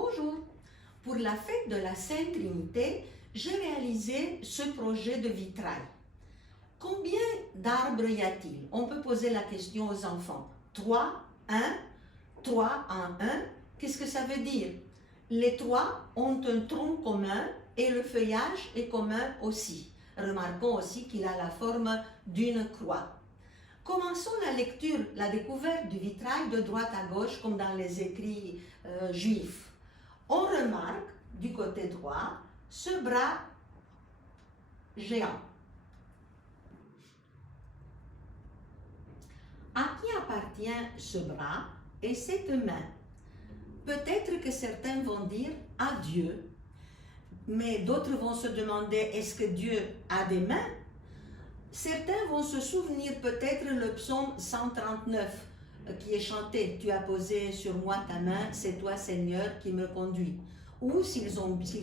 Bonjour, pour la fête de la Sainte Trinité, j'ai réalisé ce projet de vitrail. Combien d'arbres y a-t-il? On peut poser la question aux enfants. 3, 1, 3 en 1, qu'est-ce que ça veut dire? Les 3 ont un tronc commun et le feuillage est commun aussi. Remarquons aussi qu'il a la forme d'une croix. Commençons la lecture, la découverte du vitrail de droite à gauche comme dans les écrits juifs. On remarque du côté droit ce bras géant. À qui appartient ce bras et cette main? Peut-être que certains vont dire à Dieu, mais d'autres vont se demander est-ce que Dieu a des mains? Certains vont se souvenir peut-être le psaume 139 qui est chanté. Tu as posé sur moi ta main, c'est toi Seigneur qui me conduis. Ou s'ils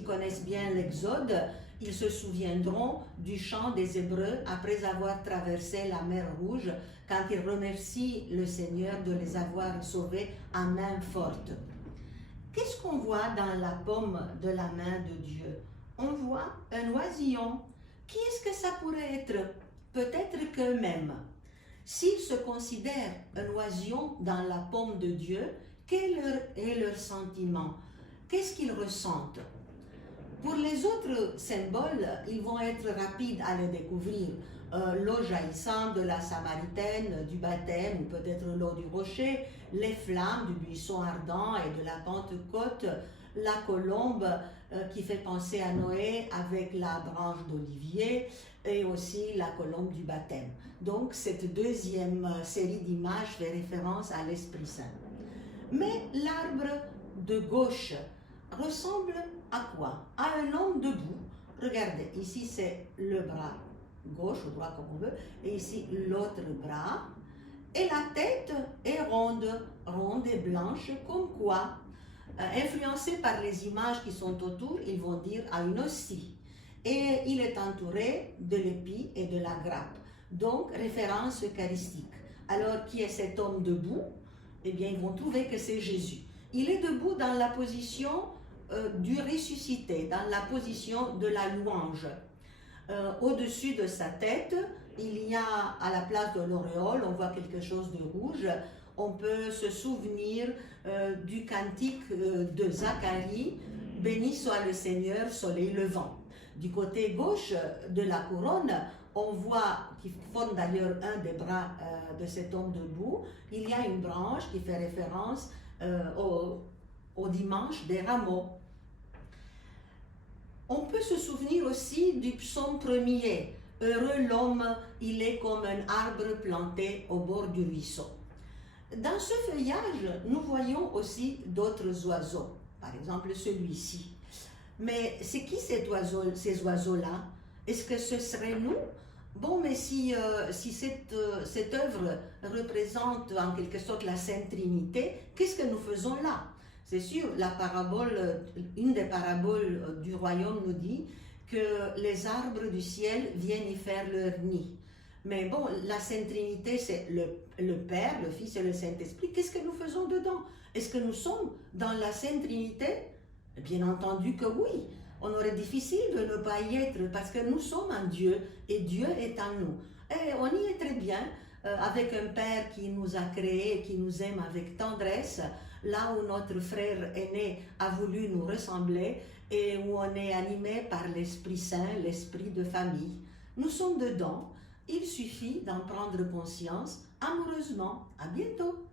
connaissent bien l'Exode, ils se souviendront du chant des Hébreux après avoir traversé la mer Rouge, quand ils remercient le Seigneur de les avoir sauvés à main forte. Qu'est-ce qu'on voit dans la paume de la main de Dieu? On voit un oisillon. Qui est-ce que ça pourrait être? Peut-être qu'eux-mêmes. S'ils se considèrent un oisillon dans la paume de Dieu, quel est leur sentiment? Qu'est-ce qu'ils ressentent? Pour les autres symboles, ils vont être rapides à les découvrir. L'eau jaillissante de la Samaritaine, du baptême, ou peut-être l'eau du rocher, les flammes du buisson ardent et de la Pentecôte, la colombe qui fait penser à Noé avec la branche d'olivier et aussi la colombe du baptême. Donc cette deuxième série d'images fait référence à l'Esprit Saint. Mais l'arbre de gauche ressemble à quoi? À un homme debout. Regardez, ici c'est le bras gauche ou droit comme on veut, et ici l'autre bras. Et la tête est ronde et blanche, comme quoi, influencés par les images qui sont autour, ils vont dire à une hostie. Et il est entouré de l'épi et de la grappe. Donc, référence eucharistique. Alors, qui est cet homme debout? Eh bien, ils vont trouver que c'est Jésus. Il est debout dans la position du ressuscité, dans la position de la louange. Au-dessus de sa tête, il y a, à la place de l'auréole, on voit quelque chose de rouge. On peut se souvenir du cantique de Zacharie, « Béni soit le Seigneur, soleil levant ». Du côté gauche de la couronne, on voit, qui forme d'ailleurs un des bras de cet homme debout, il y a une branche qui fait référence au dimanche des rameaux. On peut se souvenir aussi du psaume 1er. Heureux l'homme, il est comme un arbre planté au bord du ruisseau. Dans ce feuillage, nous voyons aussi d'autres oiseaux, par exemple celui-ci. Mais c'est qui ces oiseaux-là? Est-ce que ce serait nous? Bon, mais si cette œuvre représente en quelque sorte la Sainte Trinité, qu'est-ce que nous faisons là? C'est sûr, une des paraboles du royaume nous dit que les arbres du ciel viennent y faire leur nid. Mais bon, la Sainte Trinité, c'est le Père, le Fils et le Saint-Esprit. Qu'est-ce que nous faisons dedans? Est-ce que nous sommes dans la Sainte Trinité? Bien entendu que oui. On aurait difficile de ne pas y être parce que nous sommes en Dieu et Dieu est en nous. Et on y est très bien avec un Père qui nous a créés, qui nous aime avec tendresse, là où notre frère aîné a voulu nous ressembler et où on est animé par l'Esprit Saint, l'Esprit de famille. Nous sommes dedans. Il suffit d'en prendre conscience amoureusement. À bientôt!